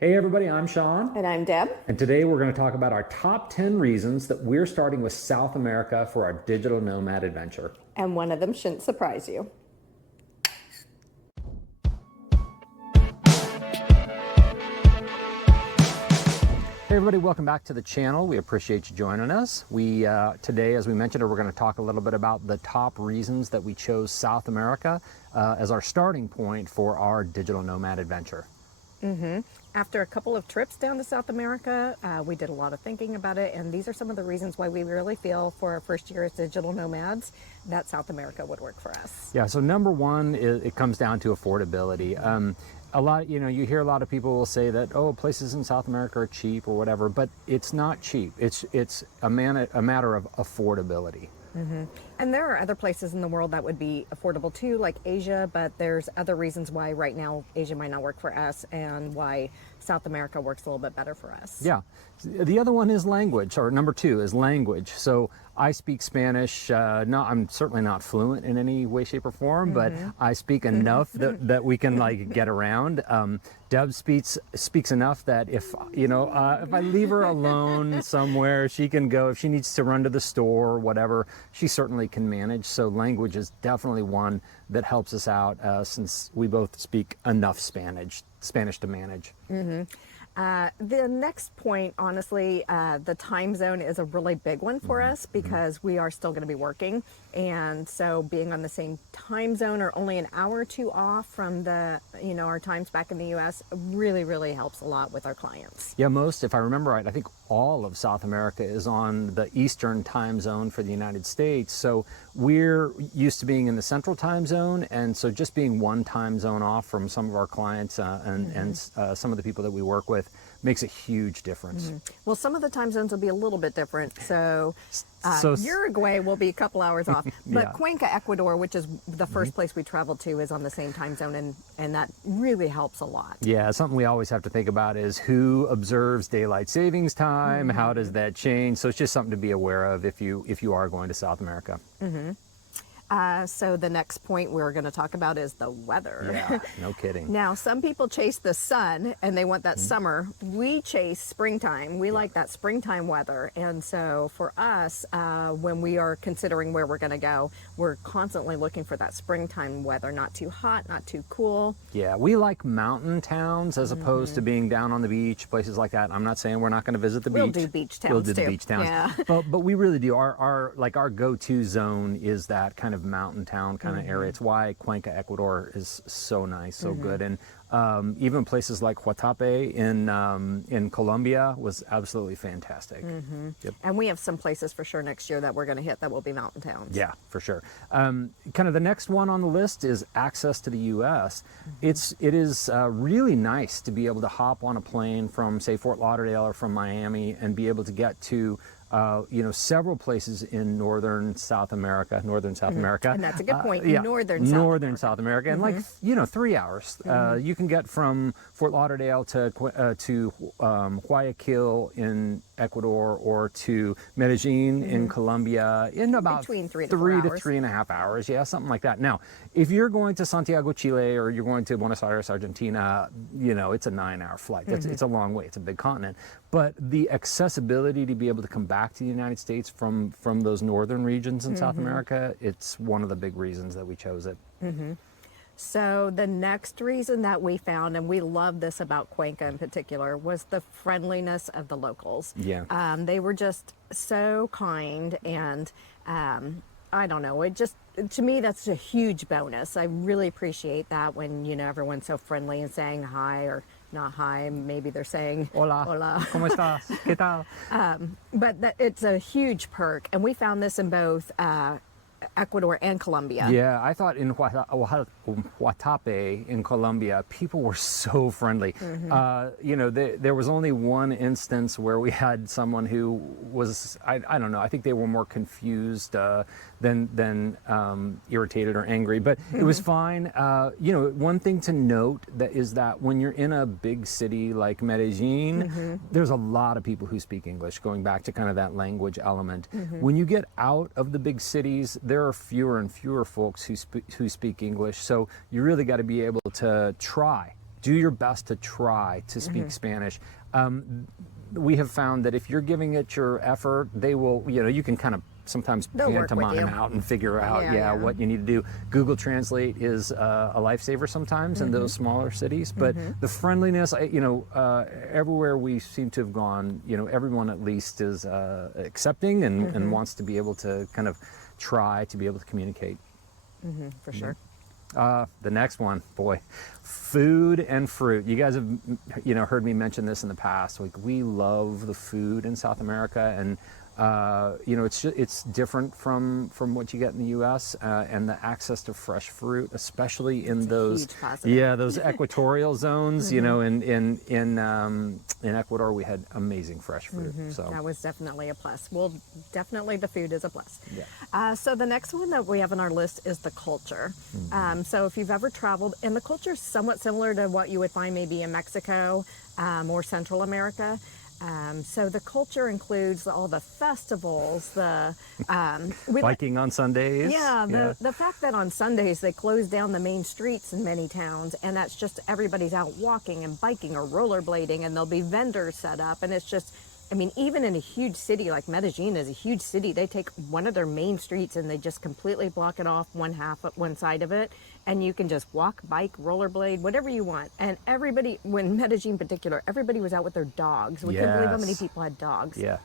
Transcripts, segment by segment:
Hey everybody, I'm Sean. And I'm Deb. And today we're going to talk about our top 10 reasons that we're starting with South America for our digital nomad adventure. And one of them shouldn't surprise you. Hey everybody, welcome back to the channel. We appreciate you joining us. Today, as we mentioned, we're going to talk a little bit about the top reasons that we chose South America as our starting point for our digital nomad adventure. After a couple of trips down to South America, we did a lot of thinking about it, and these are some of the reasons why we really feel for our first year as digital nomads that South America would work for us. Yeah, so number one, it comes down to affordability. You hear a lot of people will say that, oh, places in South America are cheap or whatever, but it's not cheap. It's a matter of affordability. And there are other places in the world that would be affordable too, like Asia, but there's other reasons why right now Asia might not work for us and why South America works a little bit better for us. Yeah. The other one is language, or number two is language. So I speak Spanish. I'm certainly not fluent in any way, shape, or form, but I speak enough that we can get around. Deb speaks enough that if I leave her alone somewhere, she can go. If she needs to run to the store or whatever, she certainly can manage. So language is definitely one that helps us out since we both speak enough Spanish to manage. The next point, honestly, the time zone is a really big one for us because we are still going to be working. And so being on the same time zone or only an hour or two off from our times back in the U.S. really, really helps a lot with our clients. Yeah, if I remember right, I think all of South America is on the Eastern time zone for the United States. So we're used to being in the Central time zone. And so just being one time zone off from some of our clients and some of the people that we work with makes a huge difference. Well, some of the time zones will be a little bit different. So Uruguay will be a couple hours off. But Yeah. Cuenca, Ecuador, which is the first place we traveled to, is on the same time zone, and that really helps a lot. Yeah, something we always have to think about is who observes daylight savings time, how does that change? So it's just something to be aware of if you are going to South America. So the next point we're going to talk about is the weather. Yeah, no kidding. Now, some people chase the sun and they want that summer. We chase springtime. We like that springtime weather. And so for us, when we are considering where we're going to go, we're constantly looking for that springtime weather, not too hot, not too cool. Yeah, we like mountain towns as opposed to being down on the beach, places like that. I'm not saying we're not going to visit the beach. We'll do beach towns We'll do too. the beach towns. Yeah. But we really do. Our go-to zone is that kind of mountain town kind of area. It's why Cuenca, Ecuador is so nice, so good. And even places like Huatape in Colombia was absolutely fantastic. Yep. And we have some places for sure next year that we're going to hit that will be mountain towns. Yeah, for sure. Kind of the next one on the list is access to the U.S. It is really nice to be able to hop on a plane from, say, Fort Lauderdale or from Miami and be able to get to several places in northern South America. And that's a good point. Yeah, Northern South America. And 3 hours. You can get from Fort Lauderdale to Guayaquil in Ecuador or to Medellin in Colombia in about Between 3 to 4 3 to hours. 3.5 hours. Yeah, something like that. Now, if you're going to Santiago, Chile, or you're going to Buenos Aires, Argentina, it's a 9-hour flight. It's a long way. It's a big continent. But the accessibility to be able to come back to the United States from those northern regions in South America, it's one of the big reasons that we chose it. So the next reason that we found, and we love this about Cuenca in particular, was the friendliness of the locals. Yeah. They were just so kind, and I don't know, to me, that's a huge bonus. I really appreciate that when, everyone's so friendly and saying hi, or not hi, maybe they're saying Hola. Hola. ¿Cómo estás? ¿Qué tal? But it's a huge perk, and we found this in both Ecuador and Colombia. Yeah, I thought in Huatape in Colombia, people were so friendly. There was only one instance where we had someone who was, I don't know, I think they were more confused than irritated or angry, but it was fine. One thing to note is that when you're in a big city like Medellin, there's a lot of people who speak English, going back to kind of that language element. When you get out of the big cities, there are fewer and fewer folks who speak English, so you really got to be able to try do your best to try to speak Spanish. We have found that if you're giving it your effort, they will, you can kind of sometimes They'll work with pantomime you. out and figure out, Yeah. what you need to do. Google Translate is a lifesaver sometimes in those smaller cities, but the friendliness, everywhere we seem to have gone, everyone at least is accepting and wants to be able to kind of try to be able to communicate. For sure. The next one, boy, food and fruit. You guys have, heard me mention this in the past. Like, we love the food in South America, and it's different from what you get in the U.S. And the access to fresh fruit, especially in those equatorial zones. In Ecuador we had amazing fresh fruit. So that was definitely a plus. Well, definitely the food is a plus. Yeah. So the next one that we have on our list is the culture. So if you've ever traveled, and the culture is somewhat similar to what you would find maybe in Mexico or Central America. So the culture includes all the festivals, biking on Sundays. The fact that on Sundays they close down the main streets in many towns, and that's just everybody's out walking and biking or rollerblading, and there'll be vendors set up, and it's just, even in a huge city like Medellin is a huge city, they take one of their main streets and they just completely block it off, one side of it, and you can just walk, bike, rollerblade, whatever you want. And everybody, when Medellin in particular, everybody was out with their dogs. We couldn't believe how many people had dogs. Yeah.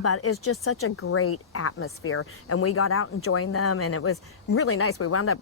But it's just such a great atmosphere, and we got out and joined them, and it was really nice. We wound up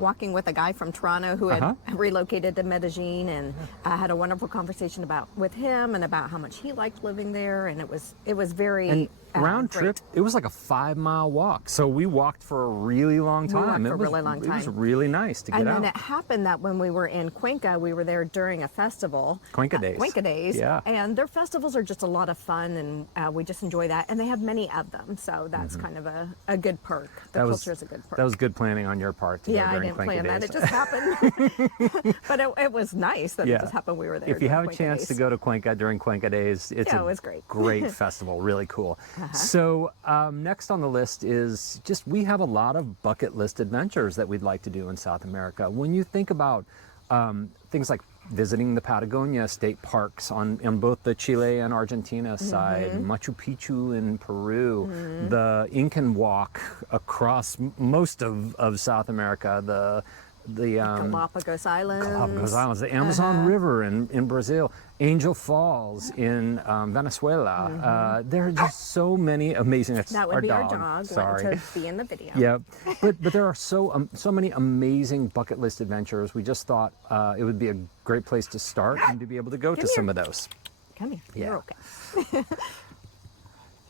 walking with a guy from Toronto who had relocated to Medellin, and had a wonderful conversation with him and about how much he liked living there, and it was very and round great. trip. It was like a 5-mile walk, so we walked for a really long time. It was really nice to get out. And then it happened that when we were in Cuenca, we were there during a festival, Cuenca Days. Cuenca Days, yeah. And their festivals are just a lot of fun, and we just enjoy that. And they have many of them, so that's kind of a good perk. The culture is a good perk. That was good planning on your part. To go I during didn't Cuenca plan Days. that; it just happened. But it was nice that it just happened. We were there. If you have a Cuenca chance Days. to go to Cuenca during Cuenca Days, it was great. Great festival, really cool. So next on the list is we have a lot of bucket list adventures that we'd like to do in South America. When you think about things like visiting the Patagonia state parks on both the Chile and Argentina side, Machu Picchu in Peru, the Incan walk across most of South America, the Galapagos Islands, the Amazon River in Brazil, Angel Falls in Venezuela. There are just so many amazing. That would our be dog. our dog. Sorry. To be in the video. Yeah, but there are so many amazing bucket list adventures. We just thought it would be a great place to start and to be able to go to some of those. Come here. Yeah. You're okay.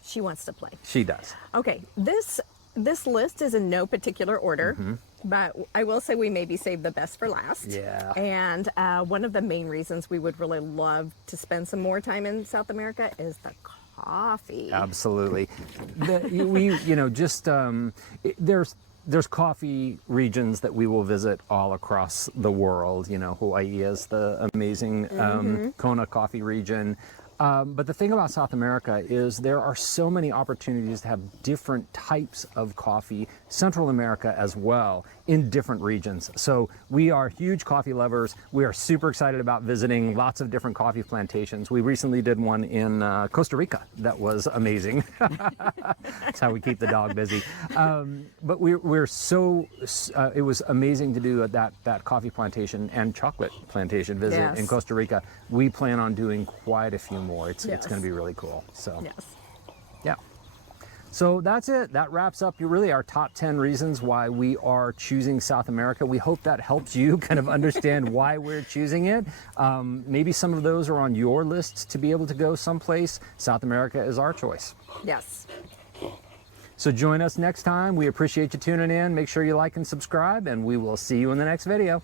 She wants to play. She does. Okay, this list is in no particular order, but I will say we maybe saved the best for last. Yeah. And one of the main reasons we would really love to spend some more time in South America is the coffee. Absolutely. There's coffee regions that we will visit all across the world. Hawaii is the amazing Kona coffee region. But the thing about South America is there are so many opportunities to have different types of coffee, Central America as well, in different regions. So we are huge coffee lovers. We are super excited about visiting lots of different coffee plantations. We recently did one in Costa Rica that was amazing. That's how we keep the dog busy. But it was amazing to do that coffee plantation and chocolate plantation visit in Costa Rica. We plan on doing quite a few more. It's going to be really cool. So yeah. So that's it. That wraps up really our top 10 reasons why we are choosing South America. We hope that helps you kind of understand why we're choosing it. Maybe some of those are on your list to be able to go someplace. South America is our choice. Yes. So join us next time. We appreciate you tuning in. Make sure you like and subscribe, and we will see you in the next video.